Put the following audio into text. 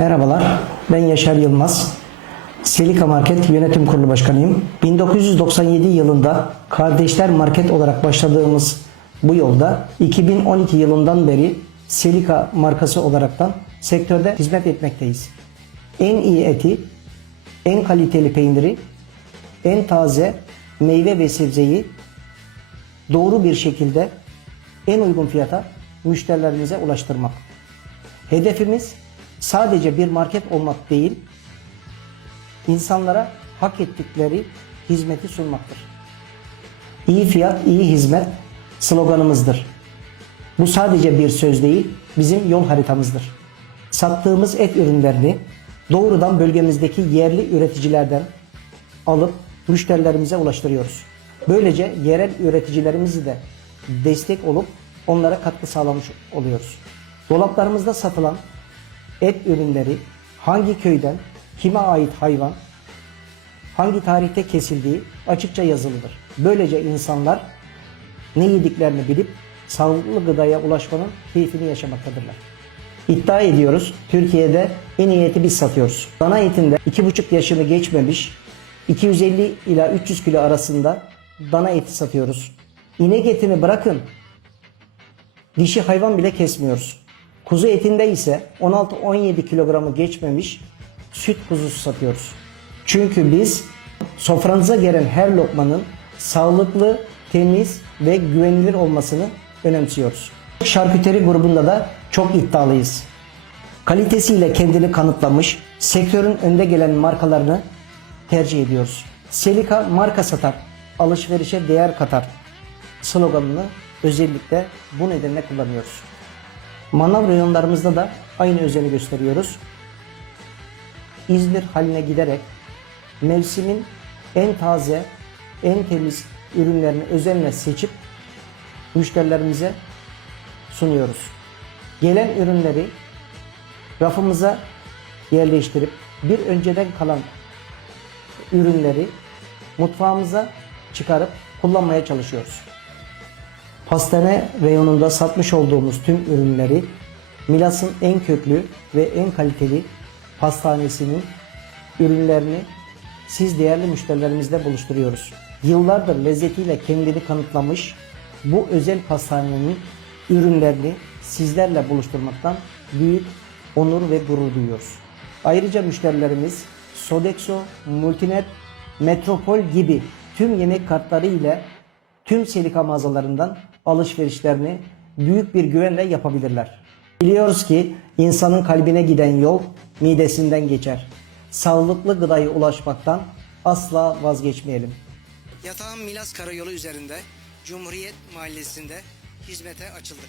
Merhabalar, ben Yaşar Yılmaz. Selika Market Yönetim Kurulu Başkanıyım. 1997 yılında Kardeşler Market olarak başladığımız bu yolda 2012 yılından beri Selika markası olaraktan sektörde hizmet etmekteyiz. En iyi eti, en kaliteli peyniri, en taze meyve ve sebzeyi doğru bir şekilde en uygun fiyata müşterilerimize ulaştırmak. Hedefimiz sadece bir market olmak değil, insanlara hak ettikleri hizmeti sunmaktır. İyi fiyat, iyi hizmet sloganımızdır. Bu sadece bir söz değil, bizim yol haritamızdır. Sattığımız et ürünlerini doğrudan bölgemizdeki yerli üreticilerden alıp müşterilerimize ulaştırıyoruz. Böylece yerel üreticilerimizi de destek olup onlara katkı sağlamış oluyoruz. Dolaplarımızda satılan et ürünleri hangi köyden, kime ait hayvan, hangi tarihte kesildiği açıkça yazılıdır. Böylece insanlar ne yediklerini bilip sağlıklı gıdaya ulaşmanın keyfini yaşamaktadırlar. İddia ediyoruz Türkiye'de en iyi eti biz satıyoruz. Dana etinde 2,5 yaşını geçmemiş 250 ila 300 kilo arasında dana eti satıyoruz. İnek etini bırakın dişi hayvan bile kesmiyoruz. Kuzu etinde ise 16-17 kilogramı geçmemiş süt kuzusu satıyoruz. Çünkü biz sofranıza gelen her lokmanın sağlıklı, temiz ve güvenilir olmasını önemsiyoruz. Şarküteri grubunda da çok iddialıyız. Kalitesiyle kendini kanıtlamış, sektörün önde gelen markalarını tercih ediyoruz. Selika marka satar, alışverişe değer katar sloganını özellikle bu nedenle kullanıyoruz. Manav reyonlarımızda da aynı özeni gösteriyoruz. İzmir haline giderek mevsimin en taze, en temiz ürünlerini özenle seçip müşterilerimize sunuyoruz. Gelen ürünleri rafımıza yerleştirip bir önceden kalan ürünleri mutfağımıza çıkarıp kullanmaya çalışıyoruz. Pastane reyonunda satmış olduğumuz tüm ürünleri Milas'ın en köklü ve en kaliteli pastanesinin ürünlerini siz değerli müşterilerimizle buluşturuyoruz. Yıllardır lezzetiyle kendini kanıtlamış bu özel pastanenin ürünlerini sizlerle buluşturmaktan büyük onur ve gurur duyuyoruz. Ayrıca müşterilerimiz Sodexo, Multinet, Metropol gibi tüm yemek kartları ile tüm Selika mağazalarından alışverişlerini büyük bir güvenle yapabilirler. Biliyoruz ki insanın kalbine giden yol midesinden geçer. Sağlıklı gıdaya ulaşmaktan asla vazgeçmeyelim. Yatağın Milas Karayolu üzerinde Cumhuriyet Mahallesi'nde hizmete açıldık.